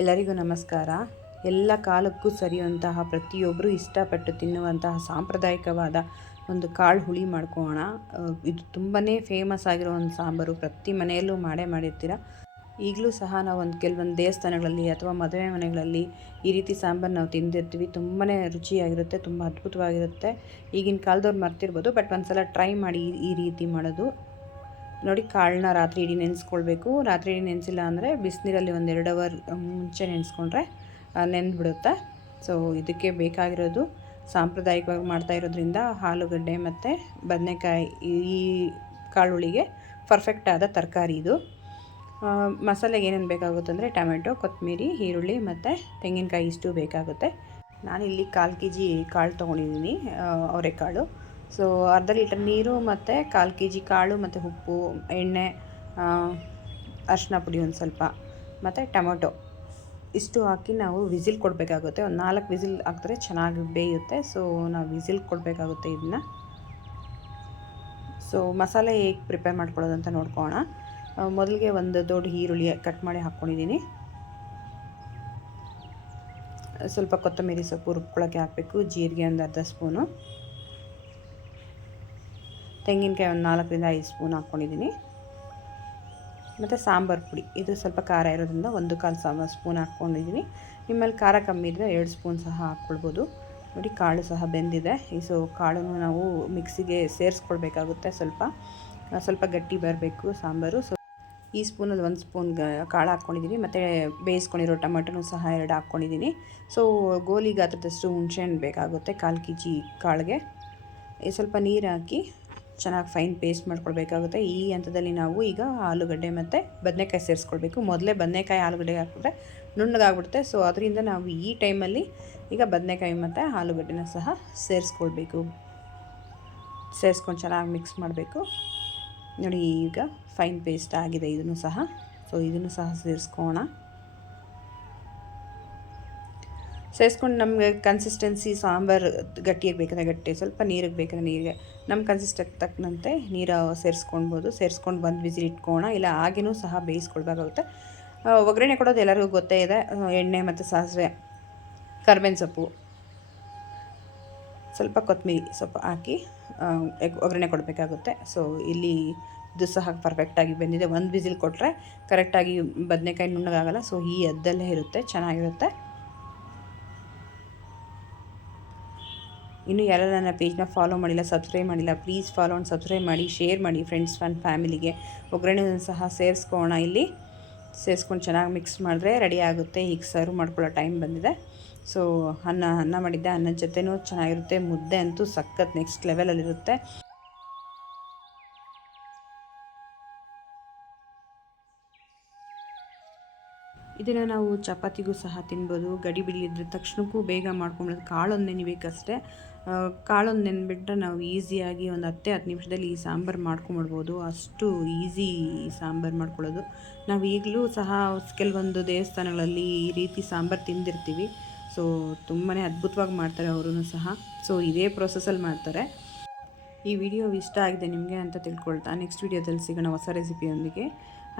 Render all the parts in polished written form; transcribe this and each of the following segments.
ಎಲ್ಲರಿಗೂ ನಮಸ್ಕಾರ. ಎಲ್ಲ ಕಾಲಕ್ಕೂ ಸರಿಯುವಂತಹ ಪ್ರತಿಯೊಬ್ಬರು ಇಷ್ಟಪಟ್ಟು ತಿನ್ನುವಂತಹ ಸಾಂಪ್ರದಾಯಿಕವಾದ ಒಂದು ಕಾಳು ಹುಳಿ ಮಾಡ್ಕೊಳ್ಳೋಣ. ಇದು ತುಂಬಾ ಫೇಮಸ್ ಆಗಿರೋ ಒಂದು ಸಾಂಬಾರು, ಪ್ರತಿ ಮನೆಯಲ್ಲೂ ಮಾಡಿರ್ತೀರ. ಈಗಲೂ ಸಹ ನಾವು ಕೆಲವೊಂದು ದೇವಸ್ಥಾನಗಳಲ್ಲಿ ಅಥವಾ ಮದುವೆ ಮನೆಗಳಲ್ಲಿ ಈ ರೀತಿ ಸಾಂಬಾರು ನಾವು ತಿಂದಿರ್ತೀವಿ. ತುಂಬಾ ರುಚಿಯಾಗಿರುತ್ತೆ, ತುಂಬ ಅದ್ಭುತವಾಗಿರುತ್ತೆ. ಈಗಿನ ಕಾಲದವ್ರು ಮರ್ತಿರ್ಬೋದು, ಬಟ್ ಒಂದು ಸಲ ಟ್ರೈ ಮಾಡಿ ಈ ರೀತಿ ಮಾಡೋದು. ನೋಡಿ, ಕಾಳನ್ನ ರಾತ್ರಿ ಇಡೀ ನೆನೆಸ್ಕೊಳ್ಬೇಕು. ರಾತ್ರಿ ಇಡೀ ನೆನೆಸಿಲ್ಲ ಅಂದರೆ ಬಿಸಿನೀರಲ್ಲಿ ಒಂದು 2 ಅವರ್ ಮುಂಚೆ ನೆನೆಸ್ಕೊಂಡ್ರೆ ನೆಂದ್ಬಿಡುತ್ತೆ. ಸೊ ಇದಕ್ಕೆ ಬೇಕಾಗಿರೋದು, ಸಾಂಪ್ರದಾಯಿಕವಾಗಿ ಮಾಡ್ತಾ ಇರೋದ್ರಿಂದ ಆಲೂಗಡ್ಡೆ ಮತ್ತು ಬದನೆಕಾಯಿ ಈ ಕಾಳುಳಿಗೆ ಪರ್ಫೆಕ್ಟ್ ಆದ ತರಕಾರಿ ಇದು. ಮಸಾಲೆಗೆ ಏನೇನು ಬೇಕಾಗುತ್ತೆ ಅಂದರೆ ಟೊಮೆಟೊ, ಕೊತ್ತಂಬರಿ, ಈರುಳ್ಳಿ ಮತ್ತು ತೆಂಗಿನಕಾಯಿ ಇಷ್ಟು ಬೇಕಾಗುತ್ತೆ. ನಾನಿಲ್ಲಿ 1/4 kg ಕಾಳು ತೊಗೊಂಡಿದ್ದೀನಿ, ಅವರೆಕಾಳು. ಸೊ ಅರ್ಧ ಲೀಟರ್ ನೀರು ಮತ್ತು 1/4 kg ಕಾಳು ಮತ್ತು ಉಪ್ಪು, ಎಣ್ಣೆ, ಅರಿಶಿನ ಪುಡಿ ಒಂದು ಸ್ವಲ್ಪ ಮತ್ತು ಟೊಮೊಟೊ ಇಷ್ಟು ಹಾಕಿ ನಾವು ವಿಸಿಲ್ ಕೊಡಬೇಕಾಗುತ್ತೆ. ಒಂದು 4 ವಿಸಿಲ್ ಹಾಕಿದ್ರೆ ಚೆನ್ನಾಗಿ ಬೇಯುತ್ತೆ. ಸೊ ನಾವು ವಿಸಿಲ್ ಕೊಡಬೇಕಾಗುತ್ತೆ ಇದನ್ನು. ಸೊ ಮಸಾಲೆ ಹೇಗೆ ಪ್ರಿಪೇರ್ ಮಾಡ್ಕೊಳ್ಳೋದು ಅಂತ ನೋಡ್ಕೊಳ್ಳೋಣ. ಮೊದಲಿಗೆ ಒಂದು ದೊಡ್ಡ ಈರುಳ್ಳಿ ಕಟ್ ಮಾಡಿ ಹಾಕ್ಕೊಂಡಿದ್ದೀನಿ. ಸ್ವಲ್ಪ ಕೊತ್ತಂಬರಿ ಸೊಪ್ಪು ರುಬ್ಕೊಳ್ಳೋಕ್ಕೆ ಹಾಕಬೇಕು. ಜೀರಿಗೆ ಒಂದು ಅರ್ಧ ಸ್ಪೂನು, ತೆಂಗಿನಕಾಯಿ ಒಂದು 4ರಿಂದ 5 ಸ್ಪೂನ್ ಹಾಕ್ಕೊಂಡಿದ್ದೀನಿ. ಮತ್ತು ಸಾಂಬಾರು ಪುಡಿ, ಇದು ಸ್ವಲ್ಪ ಖಾರ ಇರೋದ್ರಿಂದ 1/4 ಸ್ಪೂನ್ ಹಾಕ್ಕೊಂಡಿದ್ದೀನಿ. ನಿಮ್ಮಲ್ಲಿ ಖಾರ ಕಮ್ಮಿ ಇದ್ದರೆ 2 ಸ್ಪೂನ್ ಸಹ ಹಾಕ್ಕೊಳ್ಬೋದು. ನೋಡಿ, ಕಾಳು ಸಹ ಬೆಂದಿದೆ. ಸೊ ಕಾಳನ್ನು ನಾವು ಮಿಕ್ಸಿಗೆ ಸೇರಿಸ್ಕೊಳ್ಬೇಕಾಗುತ್ತೆ. ಸ್ವಲ್ಪ ಗಟ್ಟಿ ಬರಬೇಕು ಸಾಂಬಾರು. ಸೊ ಈ ಸ್ಪೂನಲ್ಲಿ 1 ಸ್ಪೂನ್ ಕಾಳು ಹಾಕ್ಕೊಂಡಿದ್ದೀನಿ. ಮತ್ತು ಬೇಯಿಸ್ಕೊಂಡಿರೋ ಟೊಮೆಟೊನೂ ಸಹ 2 ಹಾಕ್ಕೊಂಡಿದ್ದೀನಿ. ಸೊ ಗೋಲಿ ಗಾತ್ರದಷ್ಟು ಹುಣಸೆಹಣ್ಣು ಬೇಕಾಗುತ್ತೆ 1/4 kg ಕಾಳಿಗೆ. ಸ್ವಲ್ಪ ನೀರು ಹಾಕಿ ಚೆನ್ನಾಗಿ ಫೈನ್ ಪೇಸ್ಟ್ ಮಾಡ್ಕೊಳ್ಬೇಕಾಗುತ್ತೆ. ಈ ಹಂತದಲ್ಲಿ ನಾವು ಈಗ ಆಲೂಗಡ್ಡೆ ಮತ್ತು ಬದನೆಕಾಯಿ ಸೇರಿಸ್ಕೊಳ್ಬೇಕು. ಮೊದಲೇ ಬದನೆಕಾಯಿ ಆಲೂಗಡ್ಡೆಗೆ ಹಾಕಿಬಿಟ್ರೆ ನುಣ್ಣಗಾಗ್ಬಿಡುತ್ತೆ. ಸೊ ಅದರಿಂದ ನಾವು ಈ ಟೈಮಲ್ಲಿ ಈಗ ಬದನೆಕಾಯಿ ಮತ್ತು ಆಲೂಗಡ್ಡೆನ ಸಹ ಸೇರಿಸ್ಕೊಂಡು ಚೆನ್ನಾಗಿ ಮಿಕ್ಸ್ ಮಾಡಬೇಕು. ನೋಡಿ, ಈಗ ಫೈನ್ ಪೇಸ್ಟ್ ಆಗಿದೆ ಇದನ್ನು ಸಹ. ಸೊ ಇದನ್ನು ಸಹ ಸೇರಿಸ್ಕೊಂಡು ನಮಗೆ ಕನ್ಸಿಸ್ಟೆನ್ಸಿ ಸಾಂಬಾರು ಗಟ್ಟಿಯಾಗಿ ಬೇಕಂದರೆ ಗಟ್ಟಿ, ಸ್ವಲ್ಪ ನೀರಿಗೆ ಬೇಕಂದರೆ ನೀರಿಗೆ, ನಮ್ಮ ಕನ್ಸಿಸ್ಟೆನ್ಸಿ ತಕ್ಕಂತೆ ನೀರು ಸೇರಿಸ್ಕೊಳ್ಬೋದು. ಸೇರಿಸ್ಕೊಂಡು 1 ವಿಸಿಲ್ ಇಟ್ಕೊಳ್ಳೋಣ. ಇಲ್ಲ ಹಾಗೇನೂ ಸಹ ಬೇಯಿಸ್ಕೊಳ್ಬೇಕಾಗುತ್ತೆ. ಒಗ್ಗರಣೆ ಕೊಡೋದು ಎಲ್ಲರಿಗೂ ಗೊತ್ತೇ ಇದೆ. ಎಣ್ಣೆ ಮತ್ತು ಸಾಸಿವೆ, ಕರ್ಬೇವಿನ ಸೊಪ್ಪು, ಸ್ವಲ್ಪ ಕೊತ್ತಂಬರಿ ಸೊಪ್ಪು ಹಾಕಿ ಒಗ್ಗರಣೆ ಕೊಡಬೇಕಾಗುತ್ತೆ. ಸೊ ಇಲ್ಲಿ ಇದು ಸಹ ಪರ್ಫೆಕ್ಟಾಗಿ ಬೆಂದಿದೆ. 1 ವಿಸಿಲ್ ಕೊಟ್ಟರೆ ಕರೆಕ್ಟಾಗಿ ಬದನೆಕಾಯಿ ನುಣ್ಣಗಾಗಲ್ಲ. ಸೊ ಈ ಹದ್ದಲ್ಲೇ ಇರುತ್ತೆ, ಚೆನ್ನಾಗಿರುತ್ತೆ. ಇನ್ನೂ ಯಾರು ನನ್ನ ಪೇಜ್ನ ಫಾಲೋ ಮಾಡಿಲ್ಲ, ಸಬ್ಸ್ಕ್ರೈಬ್ ಮಾಡಿಲ್ಲ, ಪ್ಲೀಸ್ ಫಾಲೋ ಆ್ಯಂಡ್ ಸಬ್ಸ್ಕ್ರೈಬ್ ಮಾಡಿ, ಶೇರ್ ಮಾಡಿ ಫ್ರೆಂಡ್ಸ್ ಆ್ಯಂಡ್ ಫ್ಯಾಮಿಲಿಗೆ. ಒಗ್ಗರಣೆ ಸಹ ಸೇರಿಸ್ಕೊಳ್ಳೋಣ. ಇಲ್ಲಿ ಸೇರಿಸ್ಕೊಂಡು ಚೆನ್ನಾಗಿ ಮಿಕ್ಸ್ ಮಾಡಿದ್ರೆ ರೆಡಿ ಆಗುತ್ತೆ. ಈಗ ಸರ್ವ್ ಮಾಡ್ಕೊಳ್ಳೋ ಟೈಮ್ ಬಂದಿದೆ. ಸೊ ಅನ್ನ ಮಾಡಿದ್ದೆ, ಅನ್ನದ ಜೊತೆನೂ ಚೆನ್ನಾಗಿರುತ್ತೆ. ಮುದ್ದೆ ಅಂತೂ ಸಖತ್ ನೆಕ್ಸ್ಟ್ ಲೆವೆಲಲ್ಲಿರುತ್ತೆ. ಇದನ್ನು ನಾವು ಚಪಾತಿಗೂ ಸಹ ತಿನ್ಬೋದು. ಗಡಿ ಬಿಡಿಲಿದ್ರೆ ತಕ್ಷಣಕ್ಕೂ ಬೇಗ ಮಾಡ್ಕೊಂಬಿಡೋದು. ಕಾಳೊಂದು ನೆನಿಬೇಕಷ್ಟೇ. ಕಾಳೊಂದು ನೆನ್ಬಿಟ್ರೆ ನಾವು ಈಸಿಯಾಗಿ ಒಂದು 10 ನಿಮಿಷದಲ್ಲಿ ಈ ಸಾಂಬಾರು ಮಾಡ್ಕೊಂಬಿಡ್ಬೋದು. ಅಷ್ಟು ಈಸಿ ಈ ಸಾಂಬಾರು ಮಾಡ್ಕೊಳ್ಳೋದು. ನಾವು ಈಗಲೂ ಸಹ ಕೆಲವೊಂದು ದೇವಸ್ಥಾನಗಳಲ್ಲಿ ಈ ರೀತಿ ಸಾಂಬಾರು ತಿಂದಿರ್ತೀವಿ. ಸೊ ತುಂಬಾ ಅದ್ಭುತವಾಗಿ ಮಾಡ್ತಾರೆ ಅವರೂ ಸಹ. ಸೊ ಇದೇ ಪ್ರೊಸೆಸಲ್ಲಿ ಮಾಡ್ತಾರೆ. ಈ ವಿಡಿಯೋ ಇಷ್ಟ ಆಗಿದೆ ನಿಮಗೆ ಅಂತ ತಿಳ್ಕೊಳ್ತಾ ನೆಕ್ಸ್ಟ್ ವಿಡಿಯೋದಲ್ಲಿ ಸಿಗೋಣ ಹೊಸ ರೆಸಿಪಿಯೊಂದಿಗೆ.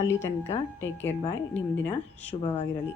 ಅಲ್ಲಿ ತನಕ ಟೇಕ್ ಕೇರ್, ಬಾಯ್. ನಿಮ್ಮ ದಿನ ಶುಭವಾಗಿರಲಿ.